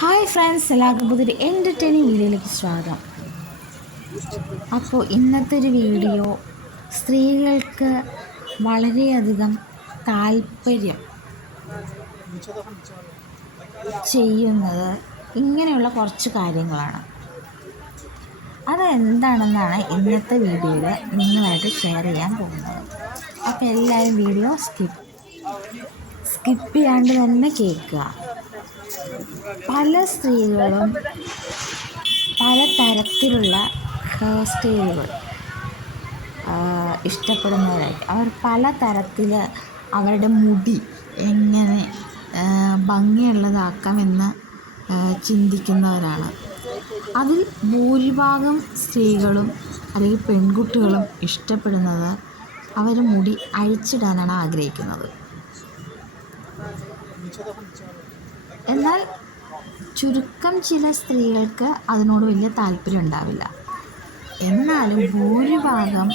Hi friends എല്ലാവർക്കും പുതിയൊരു entertaining വീഡിയോയിലേക്ക് സ്വാഗതം. അപ്പോൾ ഇന്നത്തെ ഒരു വീഡിയോ സ്ത്രീകൾക്ക് വളരെയധികം താല്പര്യം ചെയ്യുന്നത് ഇങ്ങനെയുള്ള കുറച്ച് കാര്യങ്ങളാണ്. അത് എന്താണെന്നാണ് ഇന്നത്തെ വീഡിയോയിൽ നിങ്ങളായിട്ട് ഷെയർ ചെയ്യാൻ പോകുന്നത്. അപ്പോൾ എല്ലാവരും വീഡിയോ സ്കിപ്പ് സ്കിപ്പ് ചെയ്യാണ്ട് തന്നെ കേൾക്കുക. പല സ്ത്രീകളും പല തരത്തിലുള്ള ഹെയർ സ്റ്റൈലുകൾ ഇഷ്ടപ്പെടുന്നവരായിരിക്കും. അവർ പല തരത്തിൽ അവരുടെ മുടി എങ്ങനെ ഭംഗിയുള്ളതാക്കാമെന്ന് ചിന്തിക്കുന്നവരാണ്. അതിൽ ഭൂരിഭാഗം സ്ത്രീകളും അല്ലെങ്കിൽ പെൺകുട്ടികളും ഇഷ്ടപ്പെടുന്നത് അവർ മുടി അഴിച്ചിടാനാണ് ആഗ്രഹിക്കുന്നത്. എന്നാൽ ചുരുക്കം ചില സ്ത്രീകൾക്ക് അതിനോട് വലിയ താല്പര്യം ഉണ്ടാവില്ല. എന്നാലും ഭൂരിഭാഗം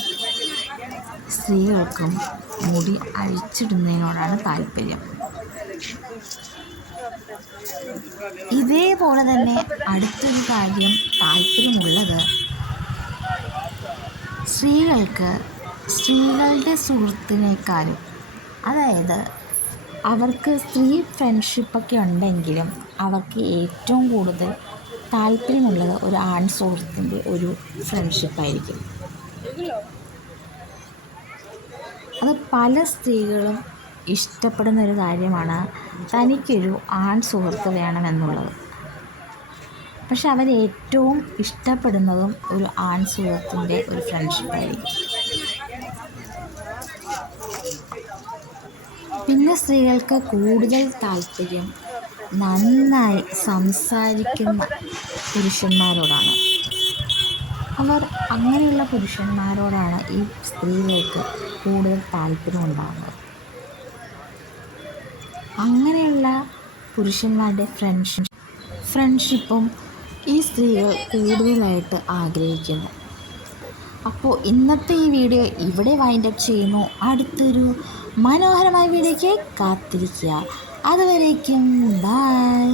സ്ത്രീകൾക്കും മുടി അഴിച്ചിടുന്നതിനോടാണ് താല്പര്യം. ഇതേപോലെ തന്നെ അടുത്തൊരു കാര്യം താല്പര്യമുള്ളത് സ്ത്രീകൾക്ക് സ്ത്രീകളുടെ സുഹൃത്തിനേക്കാളും അതായത് അവർക്ക് സ്ത്രീ ഫ്രണ്ട്ഷിപ്പൊക്കെ ഉണ്ടെങ്കിലും അവർക്ക് ഏറ്റവും കൂടുതൽ താല്പര്യമുള്ളത് ഒരു ആൺ സുഹൃത്തിന്റെ ഒരു ഫ്രണ്ട്ഷിപ്പായിരിക്കും അത് പല സ്ത്രീകളും ഇഷ്ടപ്പെടുന്ന ഒരു കാര്യമാണ്. തനിക്കൊരു ആൺ സുഹൃത്ത് വേണമെന്നുള്ളത്. പക്ഷെ അവരേറ്റവും ഇഷ്ടപ്പെടുന്നതും ഒരു ആൺ സുഹൃത്തിന്റെ ഒരു ഫ്രണ്ട്ഷിപ്പായിരിക്കും പിന്നെ സ്ത്രീകൾക്ക് കൂടുതൽ താല്പര്യം നന്നായി സംസാരിക്കുന്ന പുരുഷന്മാരോടാണ്. അവർ അങ്ങനെയുള്ള പുരുഷന്മാരോടാണ് ഈ സ്ത്രീകൾക്ക് കൂടുതൽ താല്പര്യം ഉണ്ടാകുന്നത് അങ്ങനെയുള്ള പുരുഷന്മാരുടെ ഫ്രണ്ട്ഷിപ്പ് ഫ്രണ്ട്ഷിപ്പും ഈ സ്ത്രീകൾ കൂടുതലായിട്ട് ആഗ്രഹിക്കുന്നു. അപ്പോൾ ഇന്നത്തെ ഈ വീഡിയോ ഇവിടെ വൈൻഡ് അപ്പ് ചെയ്യുന്നു. അടുത്തൊരു മനോഹരമായ വീഡിയോയ്ക്ക് കാത്തിരിക്കുക. അതുവരേക്കും ബായ്